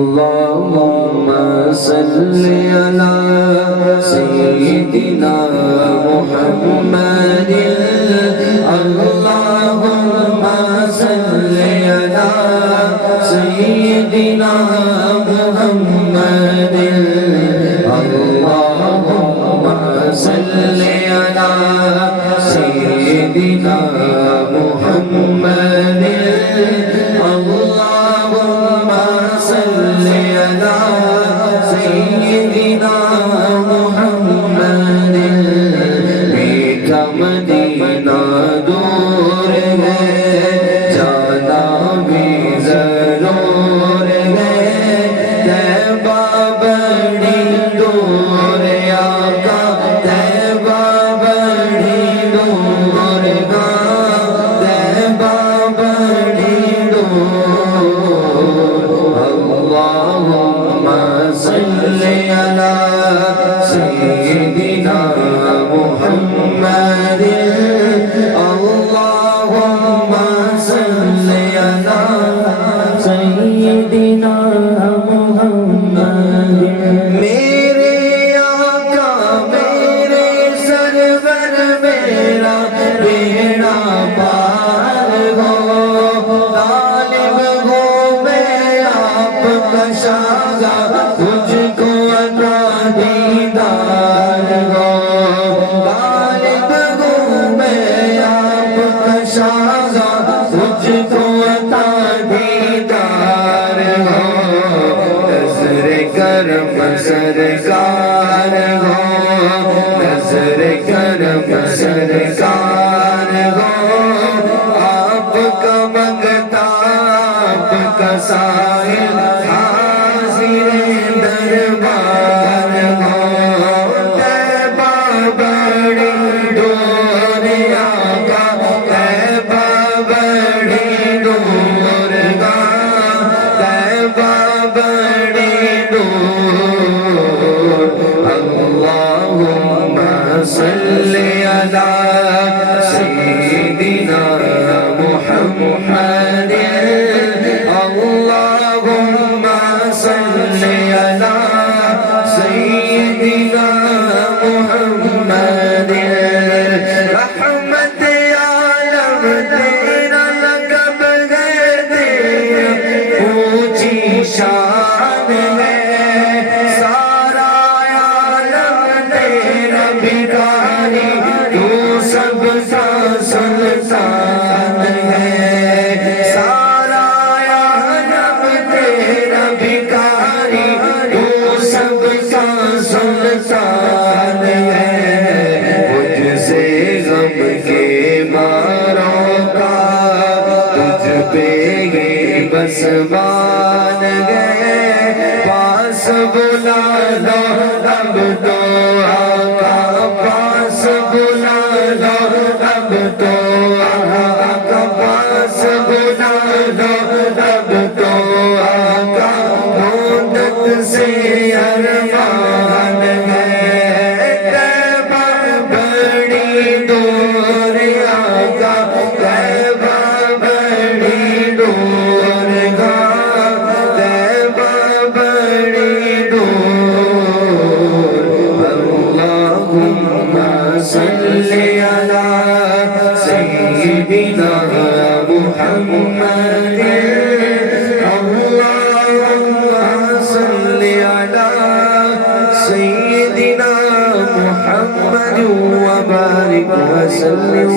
اللهم صل على سيدنا محمد اللهم صل على سيدنا محمد اللهم صل على سيدنا محمد اللهم صل على سيدنا محمد میٹھا مدینہ دور ہے جانا بھی ضرور ہے طیبہ بڑی دور آقا طیبہ بڑی دور گا طیبہ بڑی دور اللهم صل على سيدنا محمد اللهم صل على سيدنا محمد میرے آقا میرے سرور میرا بیڑا پار ہو طالب ہوں میں آپ کا شاگا تجھ کو عطا دیدار ہو طالب ہوں میں آپ کا شاگا تجھ کو عطا دیدار ہو نظر کرم سرکار ہو نظر کرم سرکار ہو آپ کا منگتا آپ کا سائل حاضر دربار ہو طیبہ بڑی دور آقا طیبہ بڑی دور گا طیبہ بڑی دور اللهم صل على سيدنا محمد اللهم صل على سيدنا محمد رحمت عالم تیرا لقب ہے اونچی شان ہے سارا عالم تیرا بھکاری تو سب کا سلطان ہے سارا عالم تیرا بھکاری تو سب کا سلطان ہے مجھ سے غم کے ماروں کا تجھ پہ ہی بس مان گئے پاس بلا لو اب تو آقا پاس بلا لو اب تو آقا پاس بلا لو اب تو آقا مدت سے ارمان ہے طیبہ بڑی دور آقا طیبہ بڑی دور گا طیبہ بڑی دور اللهم صل على سيدنا محمد اللهم صل على سيدنا محمد وبارك وسلم